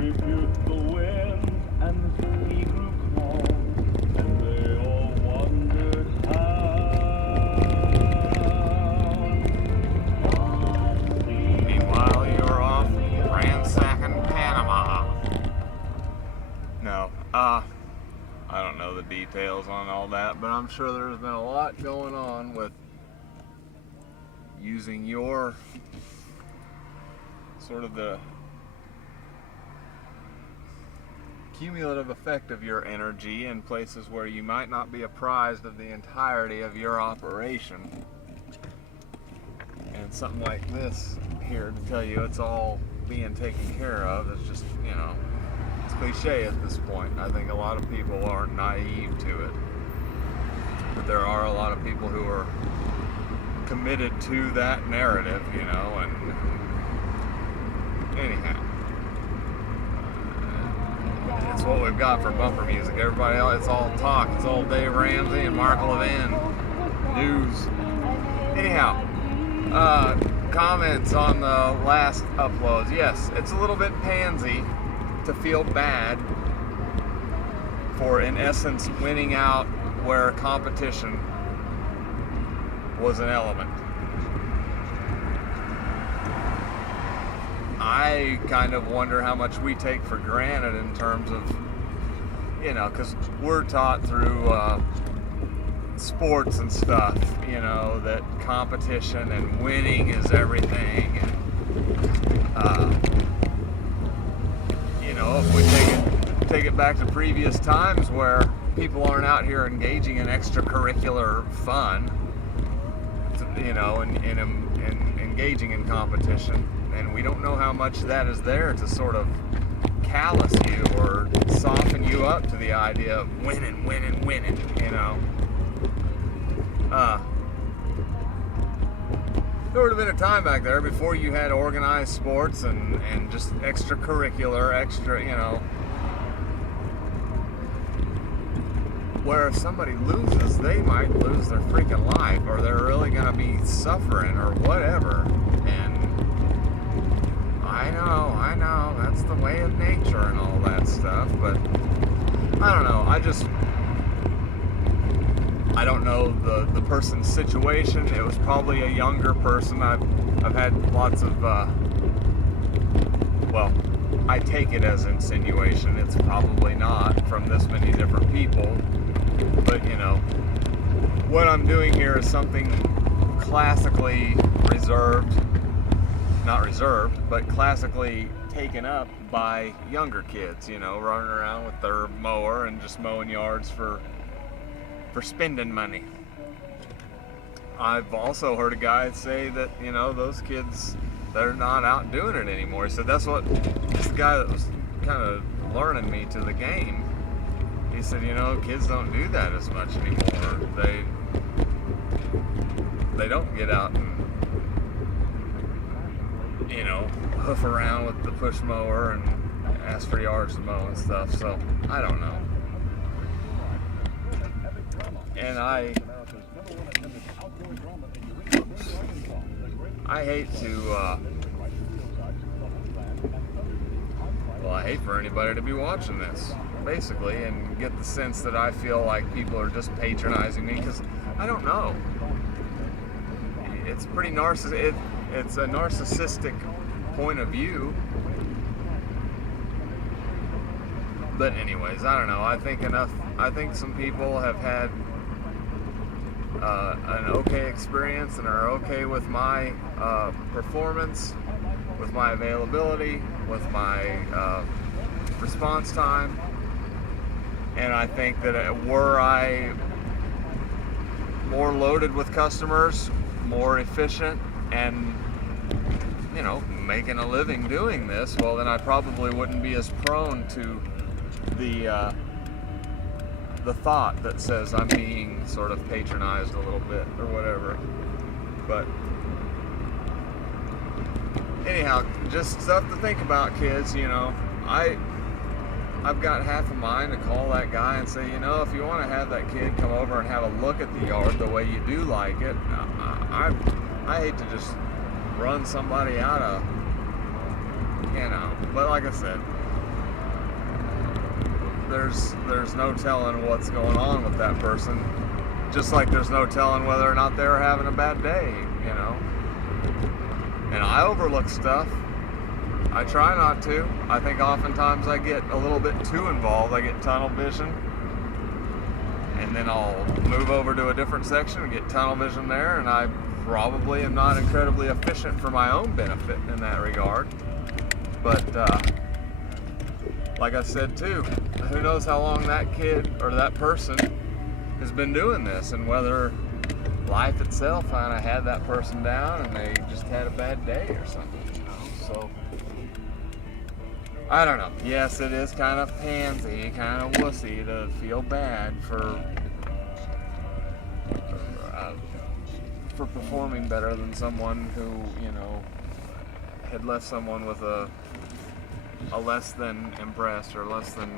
rebuked the wind, and the sea grew calm, and they all wondered how. Meanwhile, you're off ransacking Panama. No, I don't know the details on all that, but I'm sure there's been a lot going on with using your sort of the cumulative effect of your energy in places where you might not be apprised of the entirety of your operation. And something like this here to tell you it's all being taken care of is just, you know, it's cliche at this point. I think a lot of people aren't naive to it. But there are a lot of people who are committed to that narrative, you know, and anyhow. It's what we've got for bumper music. Everybody else, it's all talk. It's all Dave Ramsey and Mark Levin. News. Anyhow, comments on the last uploads. Yes, it's a little bit pansy to feel bad for, in essence, winning out where competition was an element. I kind of wonder how much we take for granted in terms of, you know, because we're taught through sports and stuff, you know, that competition and winning is everything. And, you know, if we take it back to previous times where people aren't out here engaging in extracurricular fun, you know, and engaging in competition, and we don't know how much that is there to sort of callous you or soften you up to the idea of winning, you know. There would have been a time back there before you had organized sports and just extracurricular, you know, where if somebody loses, they might lose their freaking life, or they're really going to be suffering or whatever. And I know, that's the way of nature and all that stuff, but I don't know, I don't know the person's situation. It was probably a younger person. I've had lots of, well, I take it as insinuation. It's probably not from this many different people. But, you know, what I'm doing here is something classically but classically taken up by younger kids, you know, running around with their mower and just mowing yards for spending money. I've also heard a guy say that, you know, those kids, they're not out doing it anymore. So that's the guy that was kind of learning me to the game. He said, you know, kids don't do that as much anymore. They don't get out and, you know, hoof around with the push mower and ask for yards to mow and stuff. So I don't know. And I hate to, I hate for anybody to be watching this, basically, and get the sense that I feel like people are just patronizing me, because I don't know. It's pretty it's a narcissistic point of view. But anyways, I don't know. I think some people have had an okay experience and are okay with my performance, with my availability, with my response time. And I think that were I more loaded with customers, more efficient, and, you know, making a living doing this, well, then I probably wouldn't be as prone to the thought that says I'm being sort of patronized a little bit or whatever. But anyhow, just stuff to think about, kids. You know, I've got half a mind to call that guy and say, you know, if you want to have that kid come over and have a look at the yard the way you do like it, I hate to just run somebody out of, you know. But like I said, there's no telling what's going on with that person. Just like there's no telling whether or not they're having a bad day, you know. And I overlook stuff. I try not to. I think oftentimes I get a little bit too involved. I get tunnel vision. And then I'll move over to a different section and get tunnel vision there, and I probably am not incredibly efficient for my own benefit in that regard. But like I said too, who knows how long that kid or that person has been doing this, and whether life itself kind of had that person down and they just had a bad day or something, you know. So I don't know. Yes, it is kind of pansy, kind of wussy to feel bad for performing better than someone who, you know, had left someone with a less than impressed or less than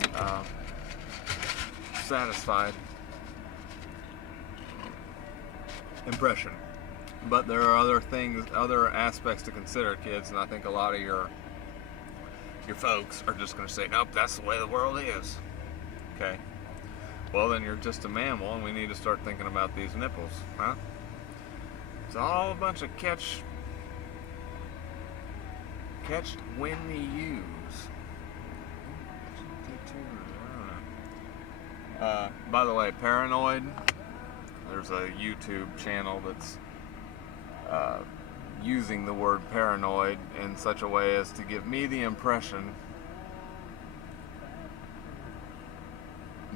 satisfied impression. But there are other things, other aspects to consider, kids, and I think a lot of your folks are just going to say, nope, that's the way the world is. Okay. Well, then you're just a mammal, and we need to start thinking about these nipples, huh? It's all a bunch of catch when we use. By the way, Paranoid, there's a YouTube channel that's using the word paranoid in such a way as to give me the impression,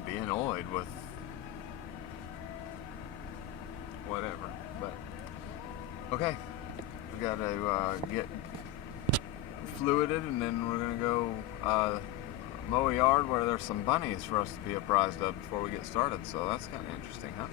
be annoyed with whatever. But okay, we gotta get fluided, and then we're gonna go mow a yard where there's some bunnies for us to be apprised of before we get started. So that's kind of interesting, huh?